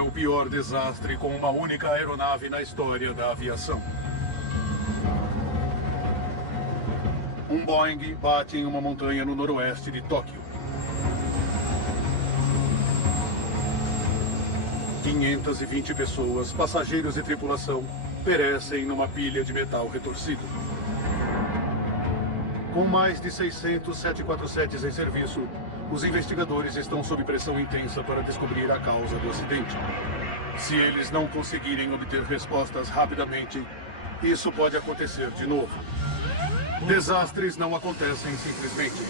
é o pior desastre com uma única aeronave na história da aviação. Um Boeing bate em uma montanha no noroeste de Tóquio. 520 pessoas, passageiros e tripulação, perecem numa pilha de metal retorcido. Com mais de 600 747s em serviço, os investigadores estão sob pressão intensa para descobrir a causa do acidente. Se eles não conseguirem obter respostas rapidamente, isso pode acontecer de novo. Desastres não acontecem simplesmente.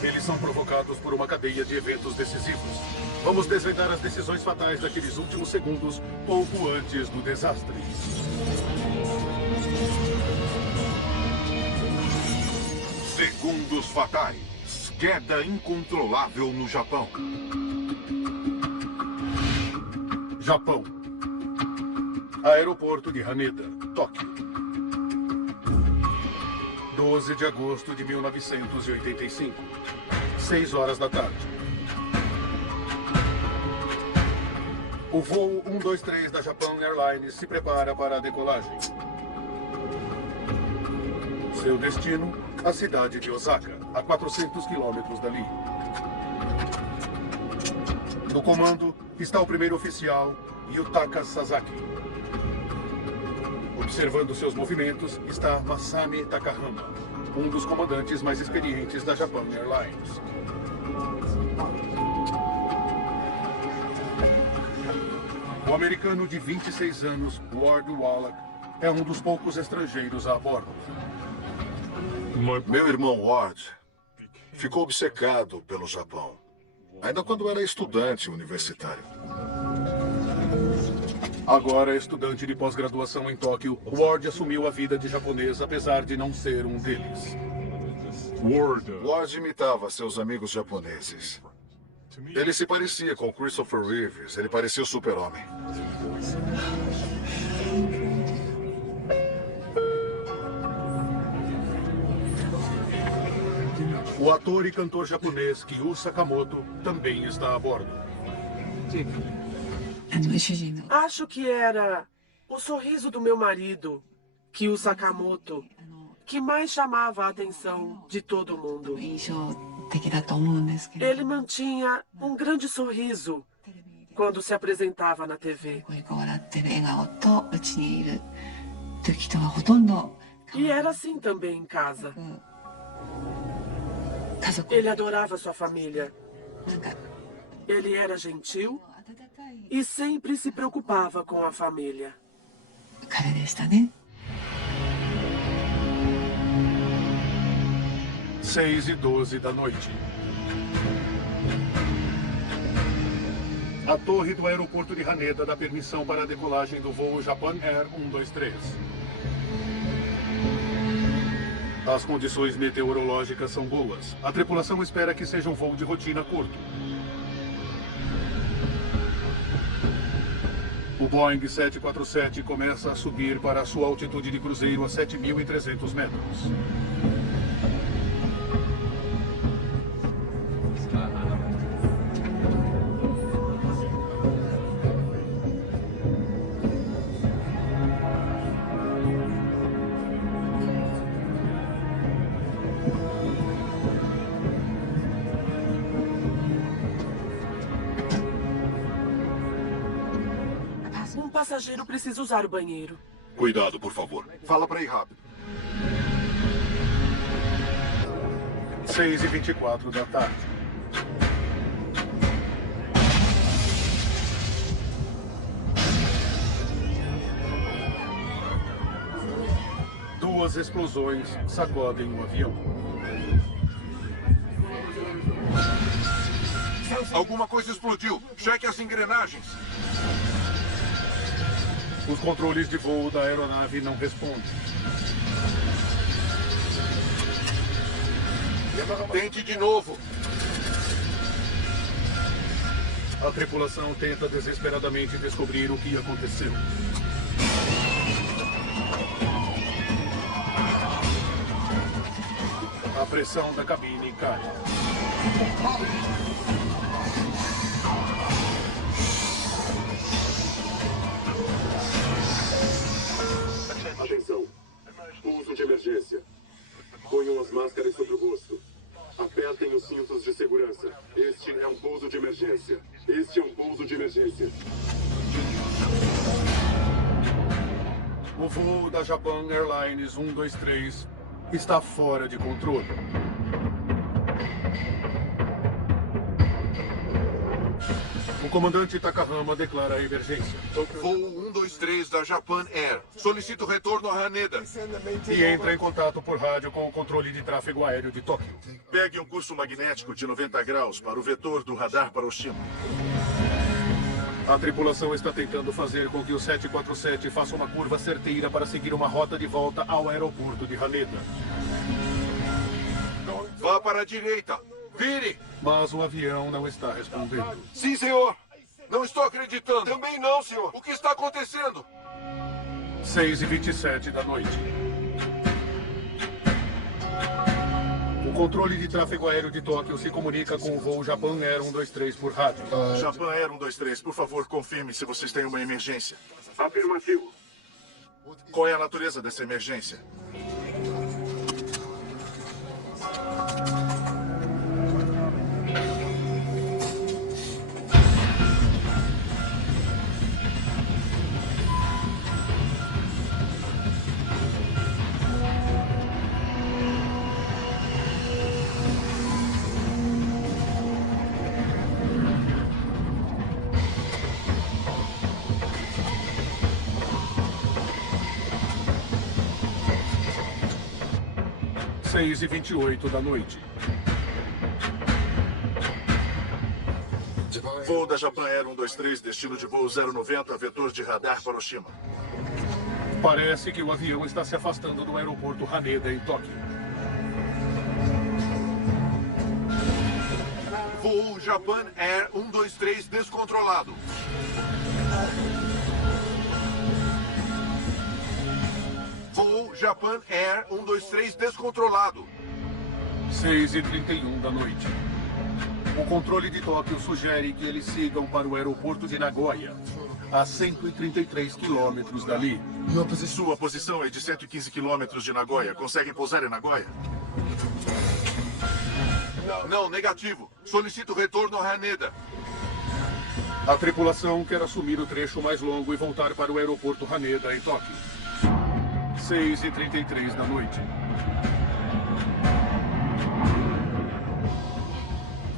Eles são provocados por uma cadeia de eventos decisivos. Vamos desvendar as decisões fatais daqueles últimos segundos, pouco antes do desastre. Segundos fatais. Queda incontrolável no Japão. Japão. Aeroporto de Haneda, Tóquio. 12 de agosto de 1985. 6 horas da tarde. O voo 123 da Japan Airlines se prepara para a decolagem. Seu destino, a cidade de Osaka, a 400 quilômetros dali. No comando está o primeiro oficial, Yutaka Sasaki. Observando seus movimentos está Masami Takahama, um dos comandantes mais experientes da Japan Airlines. O americano de 26 anos, Ward Wallach, é um dos poucos estrangeiros a bordo. Meu irmão Ward ficou obcecado pelo Japão, ainda quando era estudante universitário. Agora estudante de pós-graduação em Tóquio, Ward assumiu a vida de japonês apesar de não ser um deles. Ward imitava seus amigos japoneses. Ele se parecia com Christopher Reeves, ele parecia o super-homem. O ator e cantor japonês Kyu Sakamoto também está a bordo. Acho que era o sorriso do meu marido, Kyu Sakamoto, que mais chamava a atenção de todo mundo. Ele mantinha um grande sorriso quando se apresentava na TV. E era assim também em casa. Ele adorava sua família. Ele era gentil e sempre se preocupava com a família. 6h12 da noite. A torre do aeroporto de Haneda dá permissão para a decolagem do voo Japan Air 123. As condições meteorológicas são boas. A tripulação espera que seja um voo de rotina curto. O Boeing 747 começa a subir para a sua altitude de cruzeiro a 7.300 metros. Um passageiro precisa usar o banheiro. Cuidado, por favor. Fala para ir rápido. 6h24 da tarde. Duas explosões sacodem o avião. Alguma coisa explodiu. Cheque as engrenagens. Os controles de voo da aeronave não respondem. Tente de novo. A tripulação tenta desesperadamente descobrir o que aconteceu. A pressão da cabine cai. as máscaras sobre o rosto. Apertem os cintos de segurança. Este é um pouso de emergência. Este é um pouso de emergência. O voo da Japan Airlines 123 está fora de controle. O comandante Takahama declara a emergência. Voo 123 da Japan Air. Solicito retorno a Haneda. E entra em contato por rádio com o controle de tráfego aéreo de Tóquio. Pegue um curso magnético de 90 graus para o vetor do radar para Oshima. A tripulação está tentando fazer com que o 747 faça uma curva certeira para seguir uma rota de volta ao aeroporto de Haneda. Vá para a direita. Vire! Mas o avião não está respondendo. Sim, senhor. Não estou acreditando. Também não, senhor. O que está acontecendo? 6h27 da noite. O controle de tráfego aéreo de Tóquio se comunica com o voo Japan Air 123 por rádio. Japan Air 123, por favor, confirme se vocês têm uma emergência. Afirmativo. Qual é a natureza dessa emergência? Seis e 28 da noite. Voo da Japan Air 123, destino de voo 090, vetor de radar para Oshima. Parece que o avião está se afastando do aeroporto Haneda, em Tóquio. Voo Japan Air 123 descontrolado. Voo Japan Air 123 descontrolado. 6h31 da noite. O controle de Tóquio sugere que eles sigam para o aeroporto de Nagoya, a 133 quilômetros dali. Sua posição é de 115 quilômetros de Nagoya. Conseguem pousar em Nagoya? Não, negativo. Solicito retorno a Haneda. A tripulação quer assumir o trecho mais longo e voltar para o aeroporto Haneda, em Tóquio. 6h33 da noite.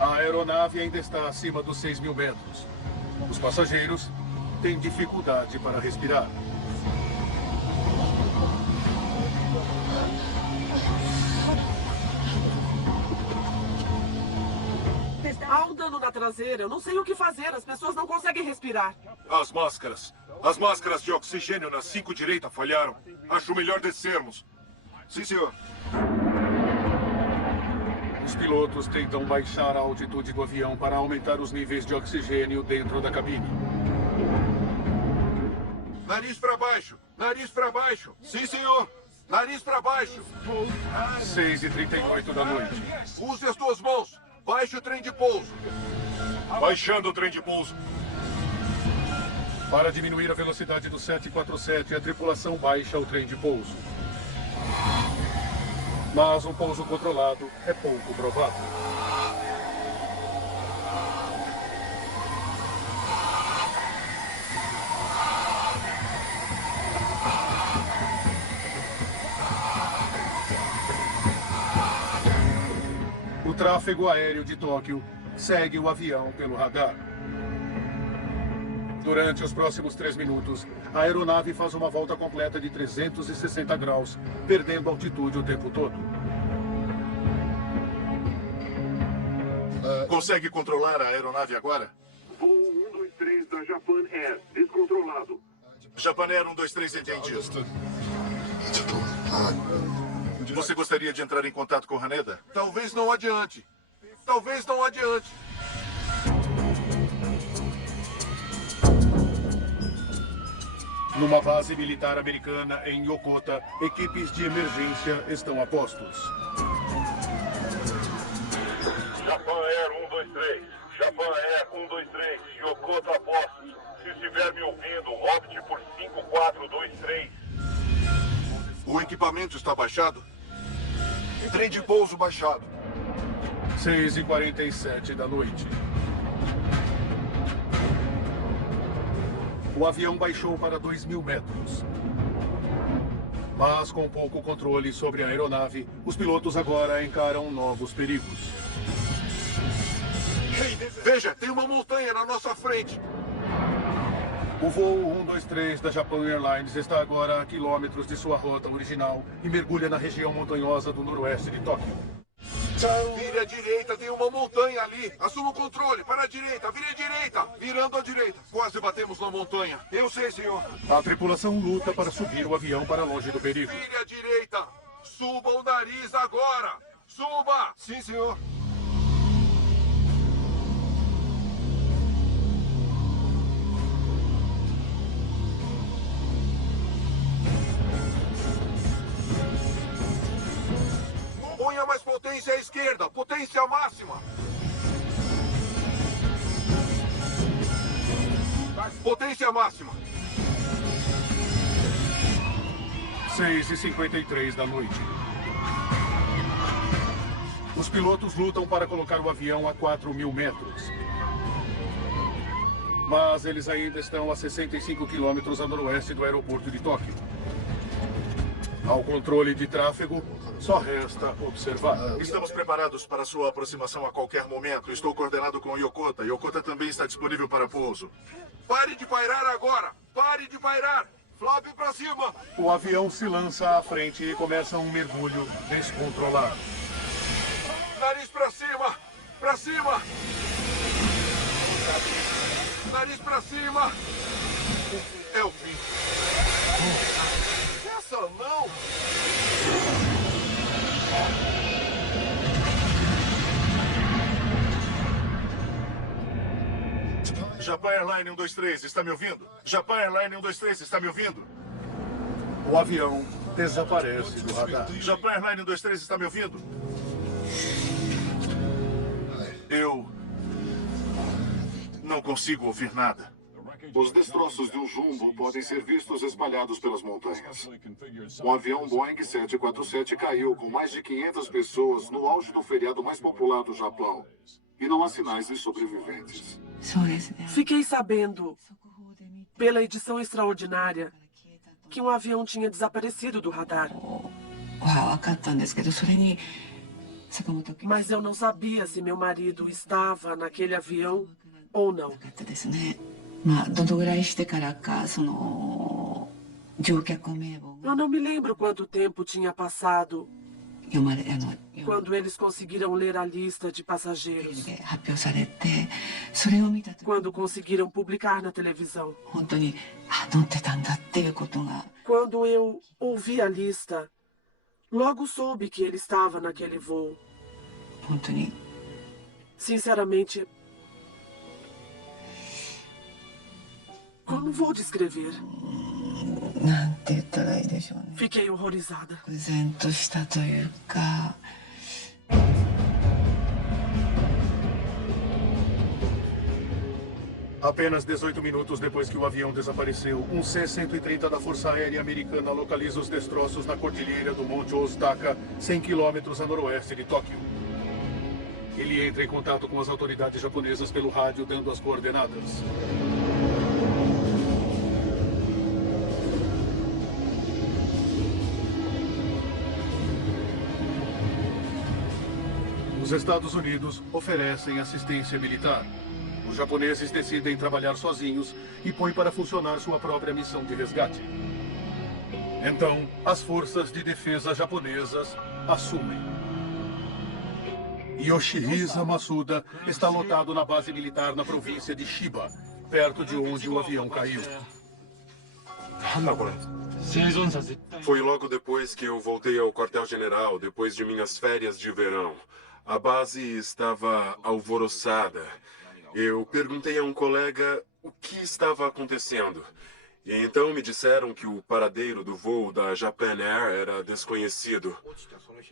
A aeronave ainda está acima dos 6.000 metros. Os passageiros têm dificuldade para respirar. Há um dano na traseira. Eu não sei o que fazer. As pessoas não conseguem respirar. As máscaras. As máscaras de oxigênio na 5 direita falharam. Acho melhor descermos. Sim, senhor. Os pilotos tentam baixar a altitude do avião para aumentar os níveis de oxigênio dentro da cabine. Nariz para baixo. Nariz para baixo. Sim, senhor. Nariz para baixo. 6h38 da noite. Use as duas mãos. Baixe o trem de pouso. Baixando o trem de pouso. Para diminuir a velocidade do 747, a tripulação baixa o trem de pouso. Mas um pouso controlado é pouco provável. O tráfego aéreo de Tóquio segue o avião pelo radar. Durante os próximos 3 minutos, a aeronave faz uma volta completa de 360 graus, perdendo altitude o tempo todo. Consegue controlar a aeronave agora? Voo 123 da Japan Air. Descontrolado. Japan Air 123, entendido. Você gostaria de entrar em contato com Haneda? Talvez não adiante. Talvez não adiante. Numa base militar americana em Yokota, equipes de emergência estão a postos. Japan Air 123. Japan Air 123. Yokota a postos. Se estiver me ouvindo, opte por 5423. O equipamento está baixado? Trem de pouso baixado. 6h47 da noite. O avião baixou para 2.000 metros. Mas com pouco controle sobre a aeronave, os pilotos agora encaram novos perigos. Veja, tem uma montanha na nossa frente. O voo 123 da Japan Airlines está agora a quilômetros de sua rota original e mergulha na região montanhosa do noroeste de Tóquio. Vire à direita, tem uma montanha ali. Assuma o controle, para a direita, vire à direita. Virando à direita. Quase batemos na montanha. Eu sei, senhor. A tripulação luta para subir o avião para longe do perigo. Vire à direita. Suba o nariz agora. Suba. Sim, senhor. Ponha mais potência à esquerda. Potência máxima. Potência máxima. 6h53 da noite. Os pilotos lutam para colocar o avião a 4.000 metros. Mas eles ainda estão a 65 quilômetros a noroeste do aeroporto de Tóquio. Ao controle de tráfego, só resta observar. Estamos preparados para sua aproximação a qualquer momento. Estou coordenado com Yokota. Yokota também está disponível para pouso. Pare de pairar agora! Pare de pairar! Flap para cima! O avião se lança à frente e começa um mergulho descontrolado. Nariz para cima! Para cima! Nariz para cima! É o fim. Essa não! Japan Airline 123, está me ouvindo? Japan Airline 123, está me ouvindo? O avião desaparece do radar. Japan Airline 123, está me ouvindo? Eu não consigo ouvir nada. Os destroços de um jumbo podem ser vistos espalhados pelas montanhas. Um avião Boeing 747 caiu com mais de 500 pessoas no auge do feriado mais popular do Japão. E não há sinais de sobreviventes. Fiquei sabendo, pela edição extraordinária, que um avião tinha desaparecido do radar. Mas eu não sabia se meu marido estava naquele avião ou não. Eu não me lembro quanto tempo tinha passado quando eles conseguiram ler a lista de passageiros. Quando conseguiram publicar na televisão. Quando eu ouvi a lista, logo soube que ele estava naquele voo. Sinceramente, eu não vou descrever. Fiquei horrorizada. Apenas 18 minutos depois que o avião desapareceu, um C-130 da Força Aérea Americana localiza os destroços na cordilheira do Monte Osaka, 100 quilômetros a noroeste de Tóquio. Ele entra em contato com as autoridades japonesas pelo rádio, dando as coordenadas. Os Estados Unidos oferecem assistência militar. Os japoneses decidem trabalhar sozinhos e põem para funcionar sua própria missão de resgate. Então, as forças de defesa japonesas assumem. Yoshihisa Masuda está lotado na base militar na província de Chiba, perto de onde o avião caiu. Foi logo depois que eu voltei ao quartel-general, depois de minhas férias de verão. A base estava alvoroçada. Eu perguntei a um colega o que estava acontecendo. E então me disseram que o paradeiro do voo da Japan Air era desconhecido.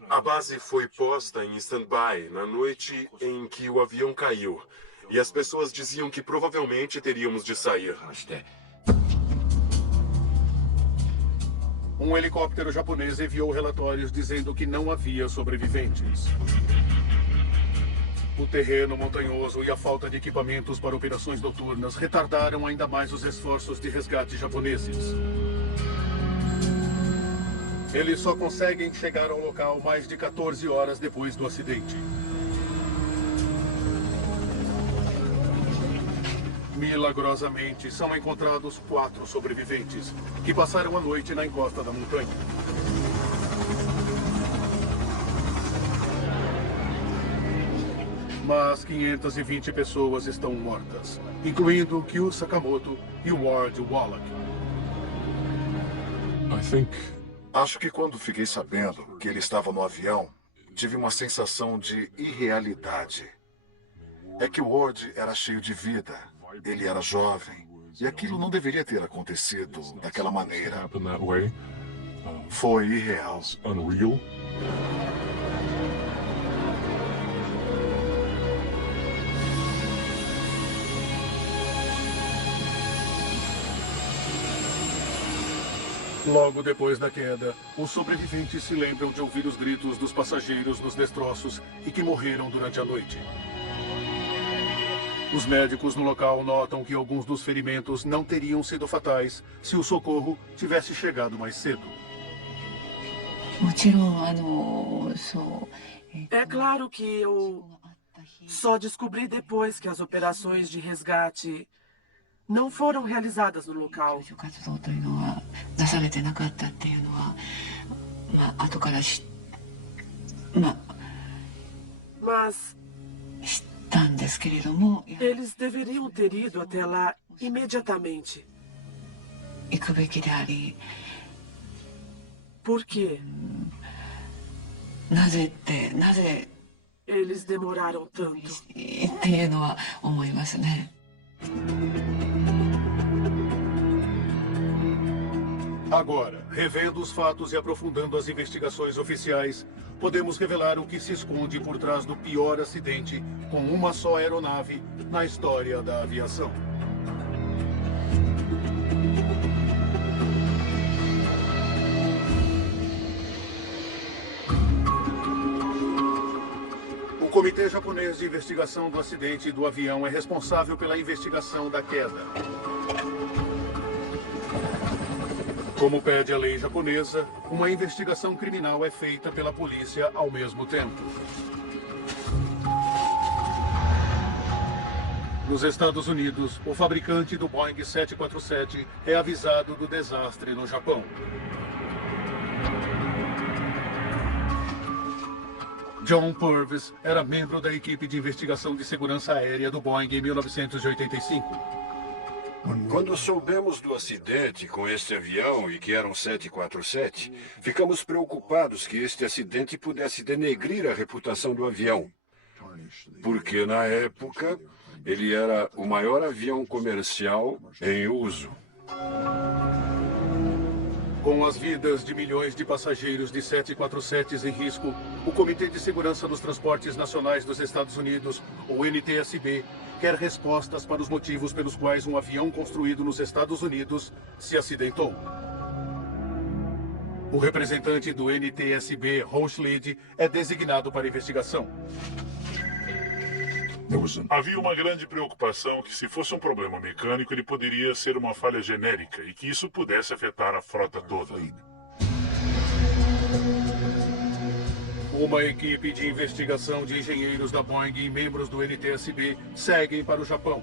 A base foi posta em stand-by na noite em que o avião caiu. E as pessoas diziam que provavelmente teríamos de sair. Um helicóptero japonês enviou relatórios dizendo que não havia sobreviventes. O terreno montanhoso e a falta de equipamentos para operações noturnas retardaram ainda mais os esforços de resgate japoneses. Eles só conseguem chegar ao local mais de 14 horas depois do acidente. Milagrosamente, são encontrados 4 sobreviventes, que passaram a noite na encosta da montanha. Mas 520 pessoas estão mortas, incluindo Kyu Sakamoto e Ward Wallach. Acho que quando fiquei sabendo que ele estava no avião, tive uma sensação de irrealidade. É que o Ward era cheio de vida, ele era jovem, e aquilo não deveria ter acontecido daquela maneira. Foi irreal. Logo depois da queda, os sobreviventes se lembram de ouvir os gritos dos passageiros nos destroços e que morreram durante a noite. Os médicos no local notam que alguns dos ferimentos não teriam sido fatais se o socorro tivesse chegado mais cedo. É claro que eu só descobri depois que as operações de resgate não foram realizadas no local. Mas eles deveriam ter ido até lá imediatamente. Por quê? Eles demoraram tanto. Agora, revendo os fatos e aprofundando as investigações oficiais, podemos revelar o que se esconde por trás do pior acidente com uma só aeronave na história da aviação. O Comitê Japonês de Investigação do Acidente do Avião é responsável pela investigação da queda. Como pede a lei japonesa, uma investigação criminal é feita pela polícia ao mesmo tempo. Nos Estados Unidos, o fabricante do Boeing 747 é avisado do desastre no Japão. John Purvis era membro da equipe de investigação de segurança aérea do Boeing em 1985. Quando soubemos do acidente com este avião e que era um 747, ficamos preocupados que este acidente pudesse denegrir a reputação do avião. Porque, na época, ele era o maior avião comercial em uso. Com as vidas de milhões de passageiros de 747s em risco, o Comitê de Segurança dos Transportes Nacionais dos Estados Unidos, o NTSB, quer respostas para os motivos pelos quais um avião construído nos Estados Unidos se acidentou. O representante do NTSB, Rochlead, é designado para a investigação. Havia uma grande preocupação que, se fosse um problema mecânico, ele poderia ser uma falha genérica e que isso pudesse afetar a frota toda. Uma equipe de investigação de engenheiros da Boeing e membros do NTSB seguem para o Japão.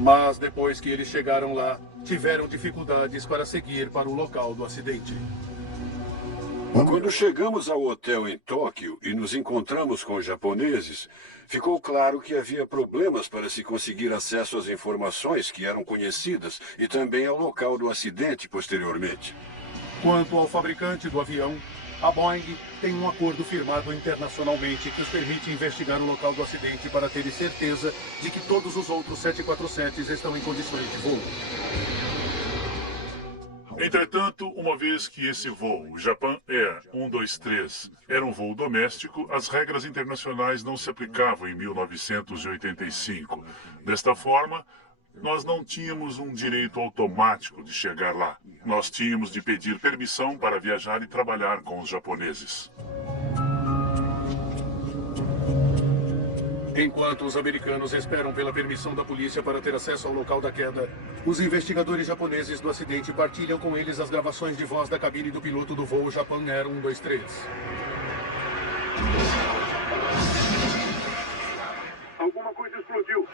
Mas depois que eles chegaram lá, tiveram dificuldades para seguir para o local do acidente. Quando chegamos ao hotel em Tóquio e nos encontramos com os japoneses, ficou claro que havia problemas para se conseguir acesso às informações que eram conhecidas e também ao local do acidente posteriormente. Quanto ao fabricante do avião, a Boeing tem um acordo firmado internacionalmente que os permite investigar o local do acidente para ter certeza de que todos os outros 747s estão em condições de voo. Entretanto, uma vez que esse voo, o Japan Air 123, era um voo doméstico, as regras internacionais não se aplicavam em 1985. Desta forma, Nós não tínhamos um direito automático de chegar lá. Nós tínhamos de pedir permissão para viajar e trabalhar com os japoneses. Enquanto os americanos esperam pela permissão da polícia para ter acesso ao local da queda, os investigadores japoneses do acidente partilham com eles as gravações de voz da cabine do piloto do voo Japan Air 123. Alguma coisa explodiu.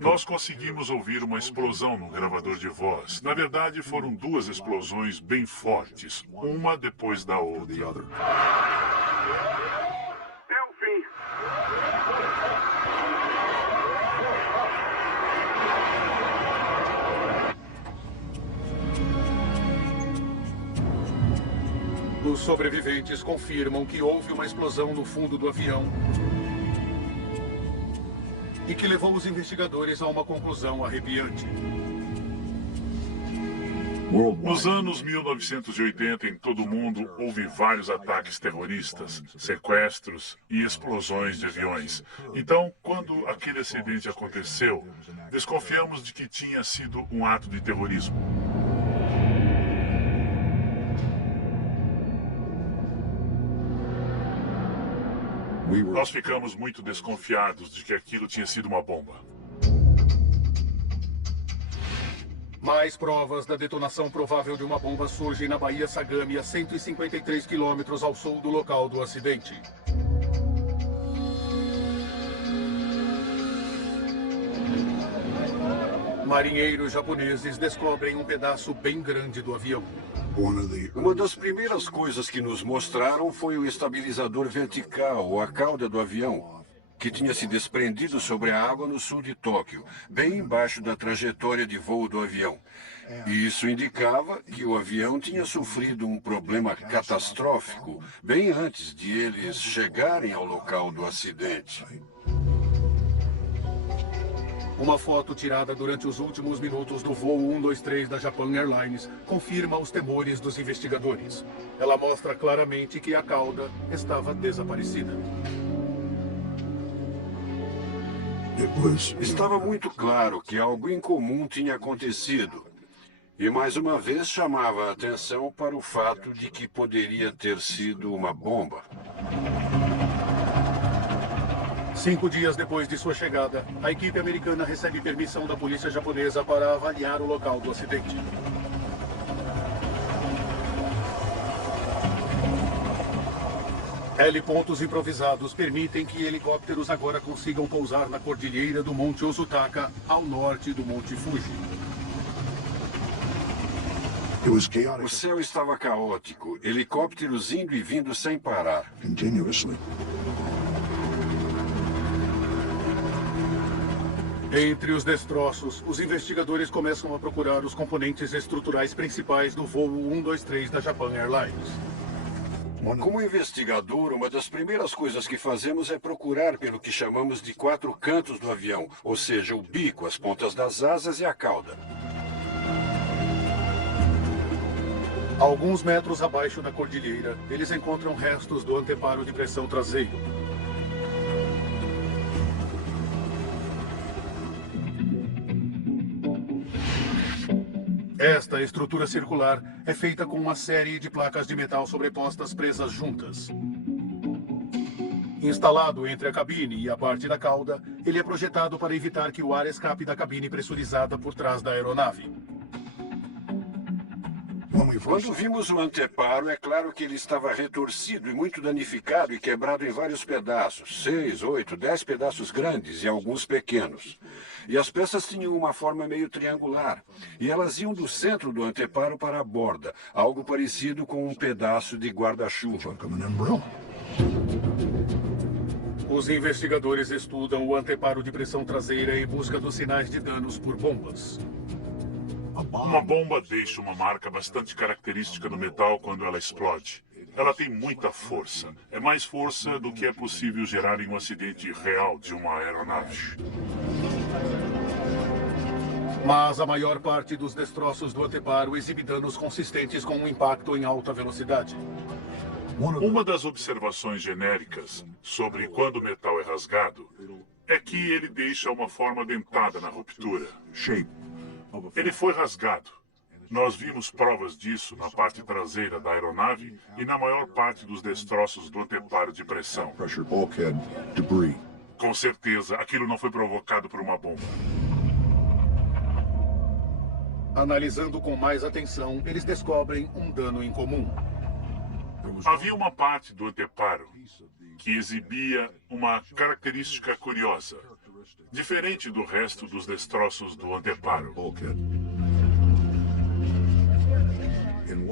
Nós conseguimos ouvir uma explosão no gravador de voz. Na verdade, foram duas explosões bem fortes, uma depois da outra. É o fim. Os sobreviventes confirmam que houve uma explosão no fundo do avião e que levou os investigadores a uma conclusão arrepiante. Nos anos 1980, em todo o mundo, houve vários ataques terroristas, sequestros e explosões de aviões. Então, quando aquele acidente aconteceu, desconfiamos de que tinha sido um ato de terrorismo. Nós ficamos muito desconfiados de que aquilo tinha sido uma bomba. Mais provas da detonação provável de uma bomba surgem na Baía Sagami, a 153 quilômetros ao sul do local do acidente. Marinheiros japoneses descobrem um pedaço bem grande do avião. Uma das primeiras coisas que nos mostraram foi o estabilizador vertical, ou a cauda do avião, que tinha se desprendido sobre a água no sul de Tóquio, bem embaixo da trajetória de voo do avião. E isso indicava que o avião tinha sofrido um problema catastrófico bem antes de eles chegarem ao local do acidente. Uma foto tirada durante os últimos minutos do voo 123 da Japan Airlines confirma os temores dos investigadores. Ela mostra claramente que a cauda estava desaparecida. Estava muito claro que algo incomum tinha acontecido. E mais uma vez chamava a atenção para o fato de que poderia ter sido uma bomba. 5 dias depois de sua chegada, a equipe americana recebe permissão da polícia japonesa para avaliar o local do acidente. Helipontos improvisados permitem que helicópteros agora consigam pousar na cordilheira do Monte Ozutaka, ao norte do Monte Fuji. O céu estava caótico, helicópteros indo e vindo sem parar. Entre os destroços, os investigadores começam a procurar os componentes estruturais principais do voo 123 da Japan Airlines. Como investigador, uma das primeiras coisas que fazemos é procurar pelo que chamamos de 4 cantos do avião, ou seja, o bico, as pontas das asas e a cauda. Alguns metros abaixo da cordilheira, eles encontram restos do anteparo de pressão traseiro. Esta estrutura circular é feita com uma série de placas de metal sobrepostas presas juntas. Instalado entre a cabine e a parte da cauda, ele é projetado para evitar que o ar escape da cabine pressurizada por trás da aeronave. Quando vimos o anteparo, é claro que ele estava retorcido e muito danificado e quebrado em vários pedaços. 6, 8, 10 pedaços grandes e alguns pequenos. E as peças tinham uma forma meio triangular. E elas iam do centro do anteparo para a borda, algo parecido com um pedaço de guarda-chuva. Os investigadores estudam o anteparo de pressão traseira em busca dos sinais de danos por bombas. Uma bomba deixa uma marca bastante característica no metal quando ela explode. Ela tem muita força. É mais força do que é possível gerar em um acidente real de uma aeronave. Mas a maior parte dos destroços do anteparo exibe danos consistentes com um impacto em alta velocidade. Uma das observações genéricas sobre quando o metal é rasgado é que ele deixa uma forma dentada na ruptura. Ele foi rasgado. Nós vimos provas disso na parte traseira da aeronave e na maior parte dos destroços do anteparo de pressão. Com certeza, aquilo não foi provocado por uma bomba. Analisando com mais atenção, eles descobrem um dano incomum. Havia uma parte do anteparo que exibia uma característica curiosa, diferente do resto dos destroços do anteparo.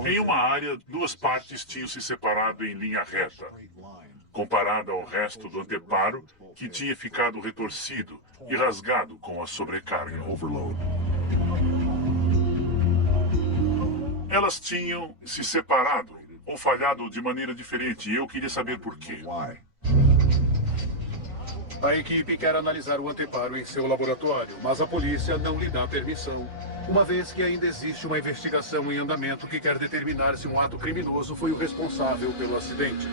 Em uma área, duas partes tinham se separado em linha reta, comparada ao resto do anteparo, que tinha ficado retorcido e rasgado com a sobrecarga. Elas tinham se separado ou falhado de maneira diferente, e eu queria saber por quê. A equipe quer analisar o anteparo em seu laboratório, mas a polícia não lhe dá permissão, uma vez que ainda existe uma investigação em andamento que quer determinar se um ato criminoso foi o responsável pelo acidente.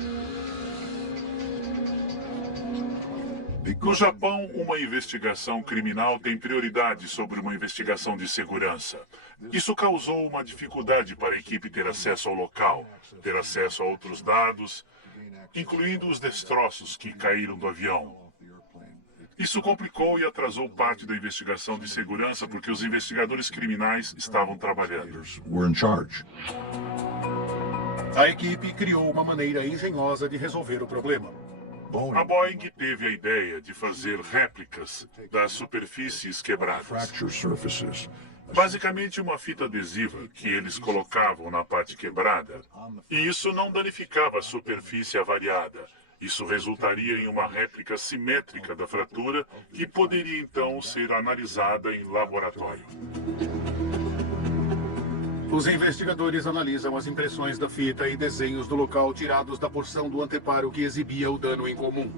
No Japão, uma investigação criminal tem prioridade sobre uma investigação de segurança. Isso causou uma dificuldade para a equipe ter acesso ao local, ter acesso a outros dados, incluindo os destroços que caíram do avião. Isso complicou e atrasou parte da investigação de segurança porque os investigadores criminais estavam trabalhando. A equipe criou uma maneira engenhosa de resolver o problema. A Boeing teve a ideia de fazer réplicas das superfícies quebradas. Basicamente uma fita adesiva que eles colocavam na parte quebrada. E isso não danificava a superfície avariada. Isso resultaria em uma réplica simétrica da fratura que poderia então ser analisada em laboratório. Os investigadores analisam as impressões da fita e desenhos do local tirados da porção do anteparo que exibia o dano incomum.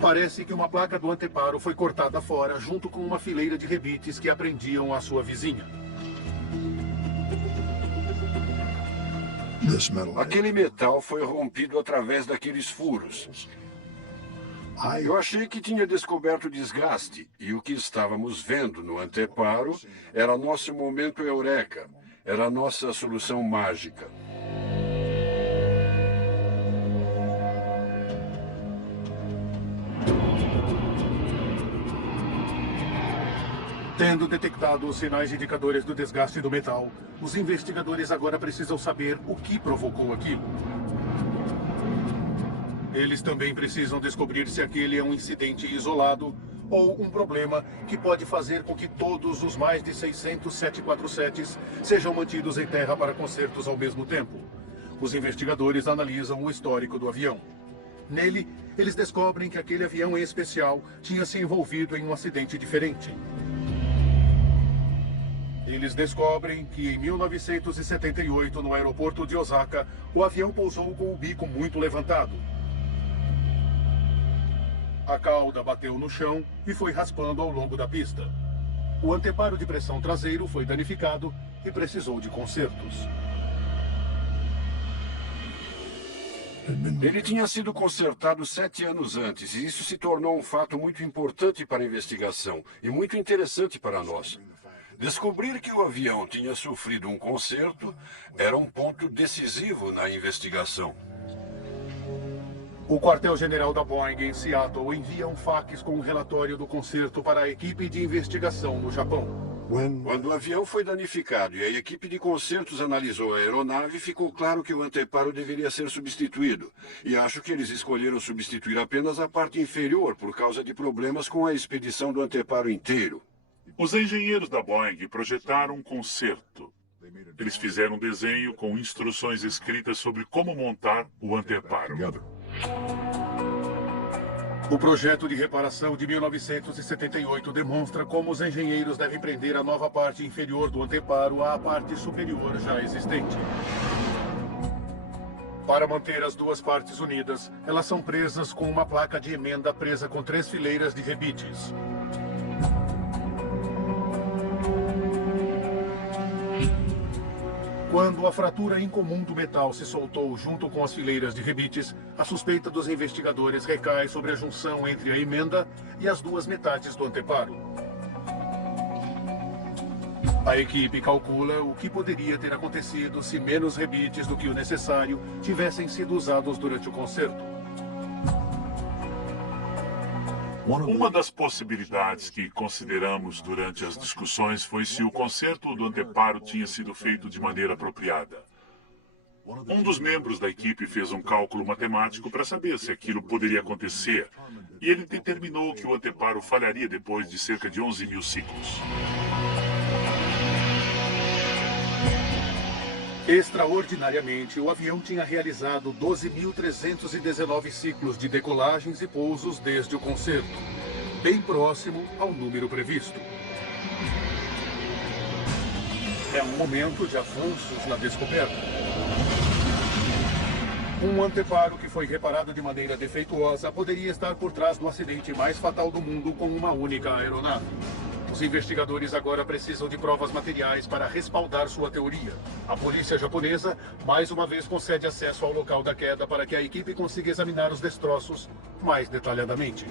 Parece que uma placa do anteparo foi cortada fora junto com uma fileira de rebites que prendiam a sua vizinha. Aquele metal foi rompido através daqueles furos. Eu achei que tinha descoberto o desgaste, e o que estávamos vendo no anteparo era nosso momento eureka, era a nossa solução mágica. Tendo detectado os sinais indicadores do desgaste do metal, os investigadores agora precisam saber o que provocou aquilo. Eles também precisam descobrir se aquele é um incidente isolado ou um problema que pode fazer com que todos os mais de 600 747s sejam mantidos em terra para consertos ao mesmo tempo. Os investigadores analisam o histórico do avião. Nele, eles descobrem que aquele avião em especial tinha se envolvido em um acidente diferente. Eles descobrem que em 1978, no aeroporto de Osaka, o avião pousou com o bico muito levantado. A cauda bateu no chão e foi raspando ao longo da pista. O anteparo de pressão traseiro foi danificado e precisou de consertos. Ele tinha sido consertado 7 anos antes, e isso se tornou um fato muito importante para a investigação e muito interessante para nós. Descobrir que o avião tinha sofrido um conserto era um ponto decisivo na investigação. O quartel-general da Boeing em Seattle envia um fax com um relatório do conserto para a equipe de investigação no Japão. Quando o avião foi danificado e a equipe de consertos analisou a aeronave, ficou claro que o anteparo deveria ser substituído. E acho que eles escolheram substituir apenas a parte inferior por causa de problemas com a expedição do anteparo inteiro. Os engenheiros da Boeing projetaram um conserto. Eles fizeram um desenho com instruções escritas sobre como montar o anteparo. O projeto de reparação de 1978 demonstra como os engenheiros devem prender a nova parte inferior do anteparo à parte superior já existente. Para manter as duas partes unidas, elas são presas com uma placa de emenda presa com 3 fileiras de rebites. Quando a fratura incomum do metal se soltou junto com as fileiras de rebites, a suspeita dos investigadores recai sobre a junção entre a emenda e as duas metades do anteparo. A equipe calcula o que poderia ter acontecido se menos rebites do que o necessário tivessem sido usados durante o concerto. Uma das possibilidades que consideramos durante as discussões foi se o conserto do anteparo tinha sido feito de maneira apropriada. Um dos membros da equipe fez um cálculo matemático para saber se aquilo poderia acontecer, e ele determinou que o anteparo falharia depois de cerca de 11.000 ciclos. Extraordinariamente, o avião tinha realizado 12.319 ciclos de decolagens e pousos desde o concerto, bem próximo ao número previsto. É um momento de avanços na descoberta. Um anteparo que foi reparado de maneira defeituosa poderia estar por trás do acidente mais fatal do mundo com uma única aeronave. Os investigadores agora precisam de provas materiais para respaldar sua teoria. A polícia japonesa, mais uma vez, concede acesso ao local da queda para que a equipe consiga examinar os destroços mais detalhadamente.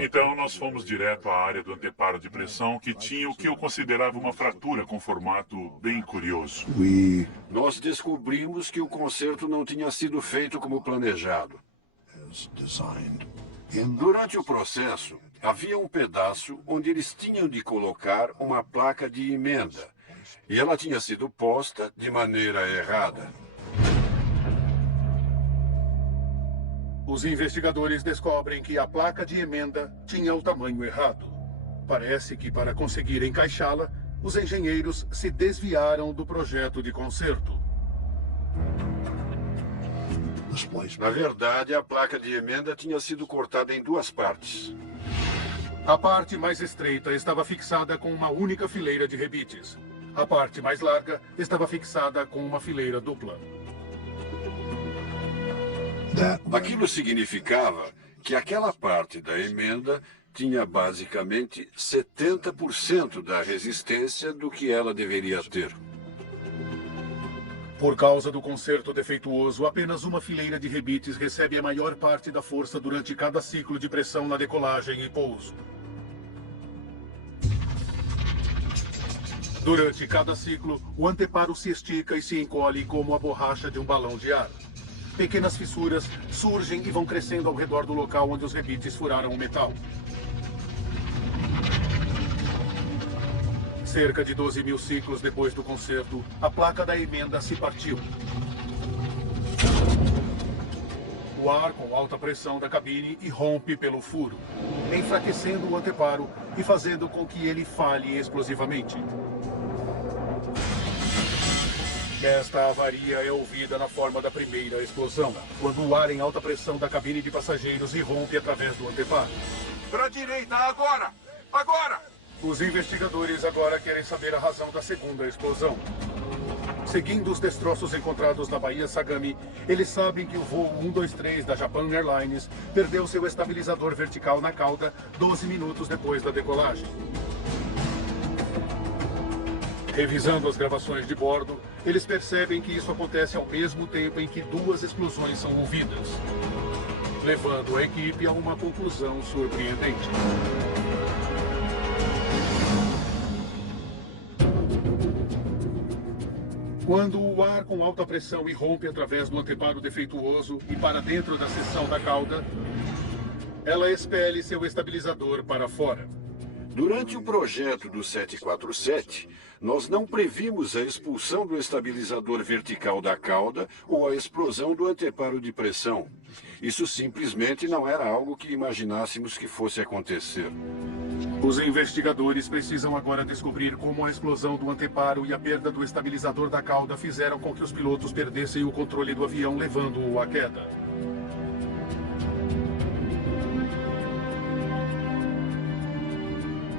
Então, nós fomos direto à área do anteparo de pressão, que tinha o que eu considerava uma fratura com formato bem curioso. Nós descobrimos que o concerto não tinha sido feito como planejado. Durante o processo, havia um pedaço onde eles tinham de colocar uma placa de emenda, e ela tinha sido posta de maneira errada. Os investigadores descobrem que a placa de emenda tinha o tamanho errado. Parece que, para conseguir encaixá-la, os engenheiros se desviaram do projeto de conserto. Na verdade, a placa de emenda tinha sido cortada em duas partes. A parte mais estreita estava fixada com uma única fileira de rebites. A parte mais larga estava fixada com uma fileira dupla. Aquilo significava que aquela parte da emenda tinha basicamente 70% da resistência do que ela deveria ter. Por causa do conserto defeituoso, apenas uma fileira de rebites recebe a maior parte da força durante cada ciclo de pressão na decolagem e pouso. Durante cada ciclo, o anteparo se estica e se encolhe como a borracha de um balão de ar. Pequenas fissuras surgem e vão crescendo ao redor do local onde os rebites furaram o metal. Cerca de 12.000 ciclos depois do concerto, a placa da emenda se partiu. O ar com alta pressão da cabine irrompe pelo furo, enfraquecendo o anteparo e fazendo com que ele falhe explosivamente. Esta avaria é ouvida na forma da primeira explosão, quando o ar em alta pressão da cabine de passageiros irrompe através do anteparo. Para a direita, agora! Agora! Os investigadores agora querem saber a razão da segunda explosão. Seguindo os destroços encontrados na Baía Sagami, eles sabem que o voo 123 da Japan Airlines perdeu seu estabilizador vertical na cauda 12 minutos depois da decolagem. Revisando as gravações de bordo, eles percebem que isso acontece ao mesmo tempo em que duas explosões são ouvidas, levando a equipe a uma conclusão surpreendente. Quando o ar com alta pressão irrompe através do anteparo defeituoso e para dentro da seção da cauda, ela expele seu estabilizador para fora. Durante o projeto do 747, nós não previmos a expulsão do estabilizador vertical da cauda ou a explosão do anteparo de pressão. Isso simplesmente não era algo que imaginássemos que fosse acontecer. Os investigadores precisam agora descobrir como a explosão do anteparo e a perda do estabilizador da cauda fizeram com que os pilotos perdessem o controle do avião, levando-o à queda.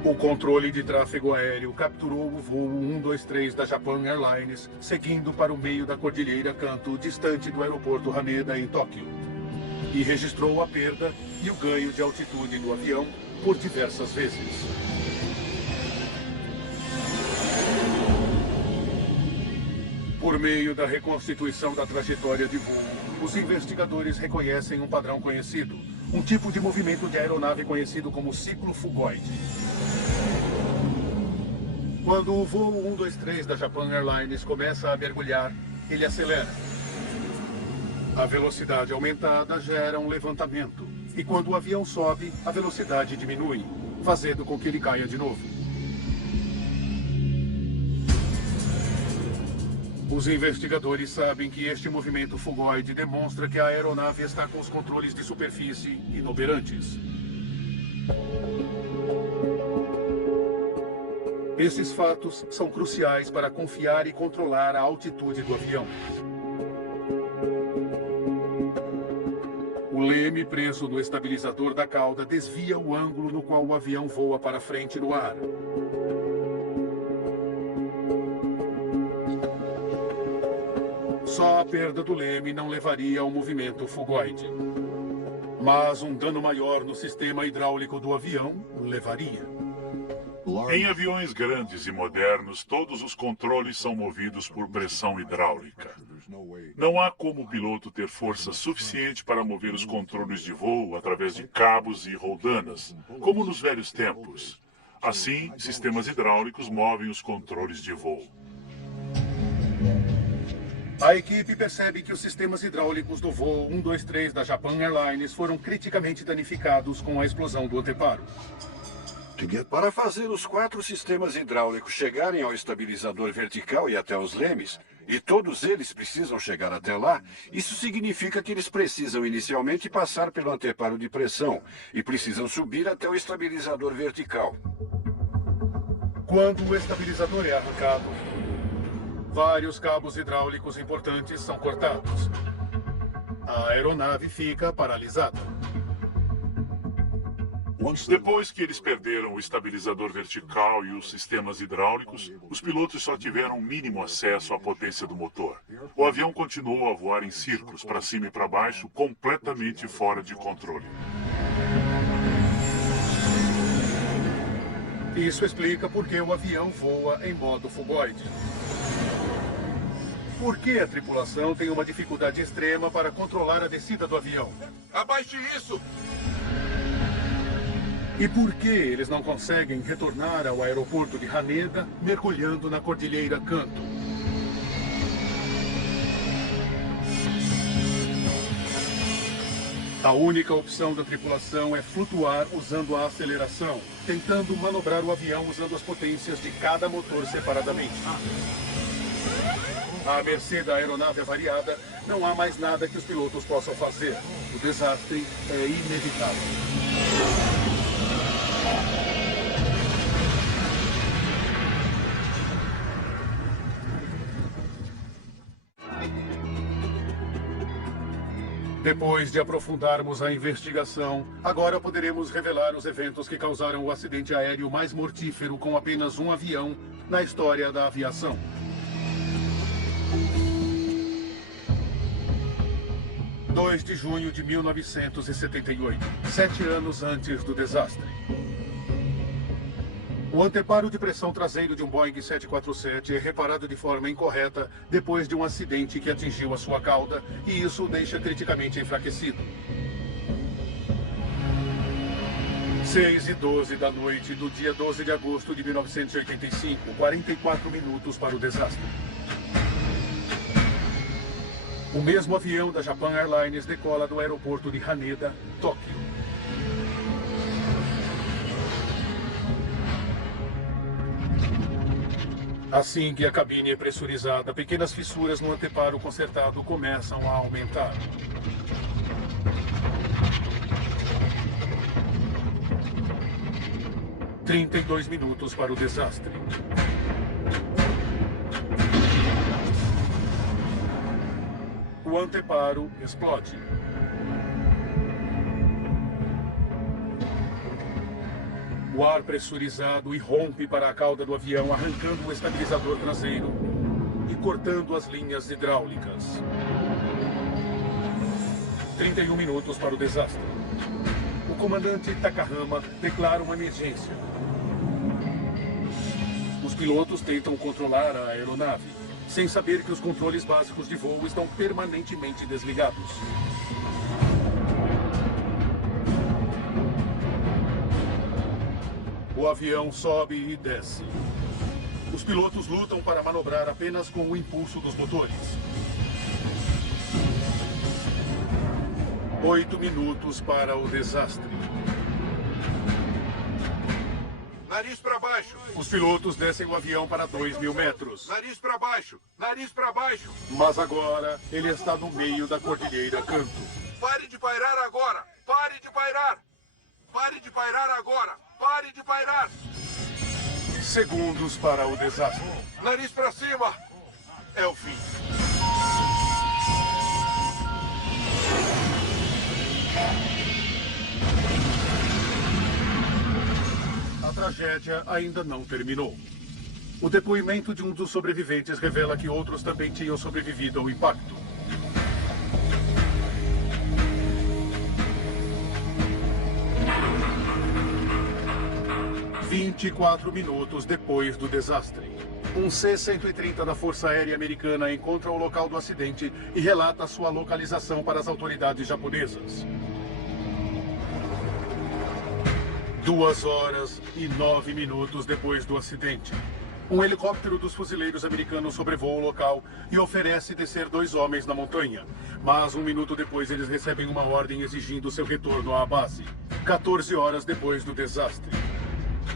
O controle de tráfego aéreo capturou o voo 123 da Japan Airlines, seguindo para o meio da Cordilheira Kanto, distante do aeroporto Haneda, em Tóquio, e registrou a perda e o ganho de altitude do avião por diversas vezes. Por meio da reconstituição da trajetória de voo, os investigadores reconhecem um padrão conhecido, um tipo de movimento de aeronave conhecido como ciclo fugoide. Quando o voo 123 da Japan Airlines começa a mergulhar, ele acelera. A velocidade aumentada gera um levantamento, e quando o avião sobe, a velocidade diminui, fazendo com que ele caia de novo. Os investigadores sabem que este movimento fugoide demonstra que a aeronave está com os controles de superfície inoperantes. Esses fatos são cruciais para confiar e controlar a altitude do avião. O leme preso no estabilizador da cauda desvia o ângulo no qual o avião voa para frente no ar. Só a perda do leme não levaria ao movimento fugoide. Mas um dano maior no sistema hidráulico do avião levaria. Em aviões grandes e modernos, todos os controles são movidos por pressão hidráulica. Não há como o piloto ter força suficiente para mover os controles de voo através de cabos e roldanas, como nos velhos tempos. Assim, sistemas hidráulicos movem os controles de voo. A equipe percebe que os sistemas hidráulicos do voo 123 da Japan Airlines foram criticamente danificados com a explosão do anteparo. Para fazer os 4 sistemas hidráulicos chegarem ao estabilizador vertical e até os lemes, e todos eles precisam chegar até lá, isso significa que eles precisam inicialmente passar pelo anteparo de pressão e precisam subir até o estabilizador vertical. Quando o estabilizador é arrancado, vários cabos hidráulicos importantes são cortados. A aeronave fica paralisada. Depois que eles perderam o estabilizador vertical e os sistemas hidráulicos, os pilotos só tiveram mínimo acesso à potência do motor. O avião continuou a voar em círculos para cima e para baixo, completamente fora de controle. Isso explica por que o avião voa em modo fugoide. Por que a tripulação tem uma dificuldade extrema para controlar a descida do avião? Abaixe isso! E por que eles não conseguem retornar ao aeroporto de Haneda, mergulhando na Cordilheira Kanto? A única opção da tripulação é flutuar usando a aceleração, tentando manobrar o avião usando as potências de cada motor separadamente. À mercê da aeronave avariada, não há mais nada que os pilotos possam fazer. O desastre é inevitável. Depois de aprofundarmos a investigação, agora poderemos revelar os eventos que causaram o acidente aéreo mais mortífero com apenas um avião na história da aviação. 2 de junho de 1978, 7 anos antes do desastre. O anteparo de pressão traseiro de um Boeing 747 é reparado de forma incorreta depois de um acidente que atingiu a sua cauda, e isso o deixa criticamente enfraquecido. 6:12 da noite do dia 12 de agosto de 1985, 44 minutos para o desastre. O mesmo avião da Japan Airlines decola do aeroporto de Haneda, Tóquio. Assim que a cabine é pressurizada, pequenas fissuras no anteparo consertado começam a aumentar. – 32 minutos para o desastre. O anteparo explode. O ar pressurizado irrompe para a cauda do avião, arrancando o estabilizador traseiro e cortando as linhas hidráulicas. 31 minutos para o desastre. O comandante Takahama declara uma emergência. Os pilotos tentam controlar a aeronave. sem saber que os controles básicos de voo estão permanentemente desligados. O avião sobe e desce. Os pilotos lutam para manobrar apenas com o impulso dos motores. 8 minutos para o desastre. Nariz para baixo. Os pilotos descem o avião para 2.000 metros. Nariz para baixo. Nariz para baixo. Mas agora ele está no meio da Cordilheira Canto. Pare de pairar agora. Pare de pairar. Pare de pairar agora. Pare de pairar. Segundos para o desastre. Nariz para cima. É o fim. A tragédia ainda não terminou. O depoimento de um dos sobreviventes revela que outros também tinham sobrevivido ao impacto. – 24 minutos depois do desastre. Um C-130 da Força Aérea Americana encontra o local do acidente e relata sua localização para as autoridades japonesas. 2 horas e 9 minutos depois do acidente, um helicóptero dos fuzileiros americanos sobrevoa o local e oferece descer 2 homens na montanha. Mas 1 minuto depois eles recebem uma ordem exigindo seu retorno à base. 14 horas depois do desastre.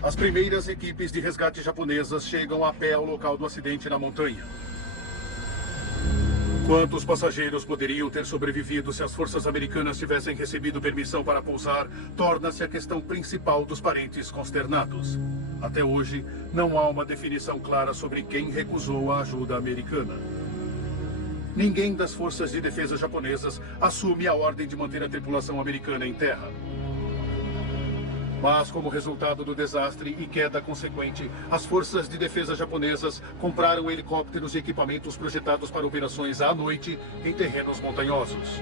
As primeiras equipes de resgate japonesas chegam a pé ao local do acidente na montanha. Quantos passageiros poderiam ter sobrevivido se as forças americanas tivessem recebido permissão para pousar, torna-se a questão principal dos parentes consternados. Até hoje, não há uma definição clara sobre quem recusou a ajuda americana. Ninguém das forças de defesa japonesas assume a ordem de manter a tripulação americana em terra. Mas, como resultado do desastre e queda consequente, as forças de defesa japonesas compraram helicópteros e equipamentos projetados para operações à noite em terrenos montanhosos.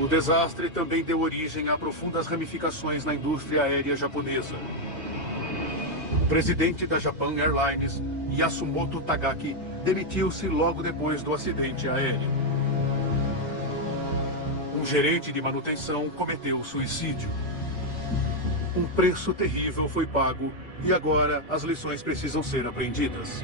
O desastre também deu origem a profundas ramificações na indústria aérea japonesa. O presidente da Japan Airlines, Yasumoto Tagaki, demitiu-se logo depois do acidente aéreo. Um gerente de manutenção cometeu suicídio. Um preço terrível foi pago e agora as lições precisam ser aprendidas.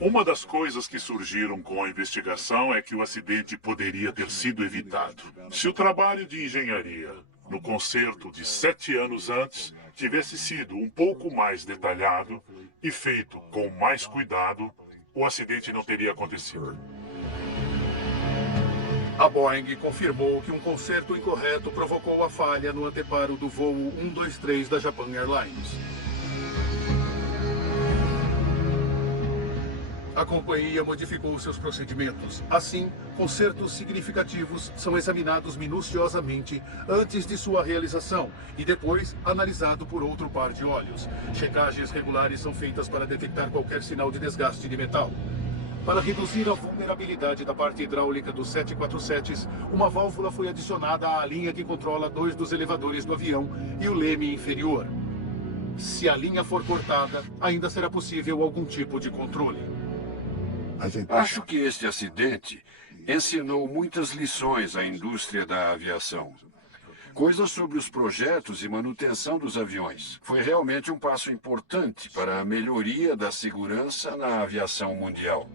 Uma das coisas que surgiram com a investigação é que o acidente poderia ter sido evitado. Se o trabalho de engenharia no concerto de 7 anos antes tivesse sido um pouco mais detalhado e feito com mais cuidado, o acidente não teria acontecido. A Boeing confirmou que um conserto incorreto provocou a falha no anteparo do voo 123 da Japan Airlines. A companhia modificou seus procedimentos. Assim, consertos significativos são examinados minuciosamente antes de sua realização e depois analisado por outro par de olhos. Checagens regulares são feitas para detectar qualquer sinal de desgaste de metal. Para reduzir a vulnerabilidade da parte hidráulica dos 747s, uma válvula foi adicionada à linha que controla 2 dos elevadores do avião e o leme inferior. Se a linha for cortada, ainda será possível algum tipo de controle. Acho que este acidente ensinou muitas lições à indústria da aviação. Coisas sobre os projetos e manutenção dos aviões. Foi realmente um passo importante para a melhoria da segurança na aviação mundial.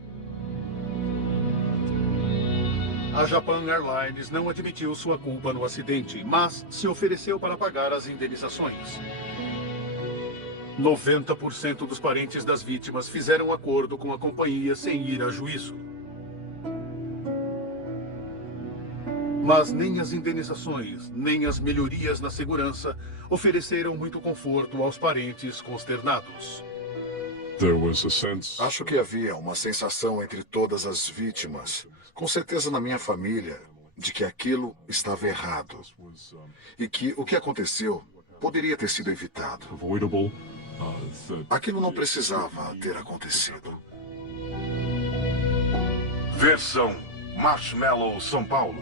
A Japan Airlines não admitiu sua culpa no acidente, mas se ofereceu para pagar as indenizações. 90% dos parentes das vítimas fizeram acordo com a companhia sem ir a juízo. Mas nem as indenizações, nem as melhorias na segurança ofereceram muito conforto aos parentes consternados. Acho que havia uma sensação entre todas as vítimas, com certeza na minha família, de que aquilo estava errado. E que o que aconteceu poderia ter sido evitado. Aquilo não precisava ter acontecido. Versão Marshmallow São Paulo.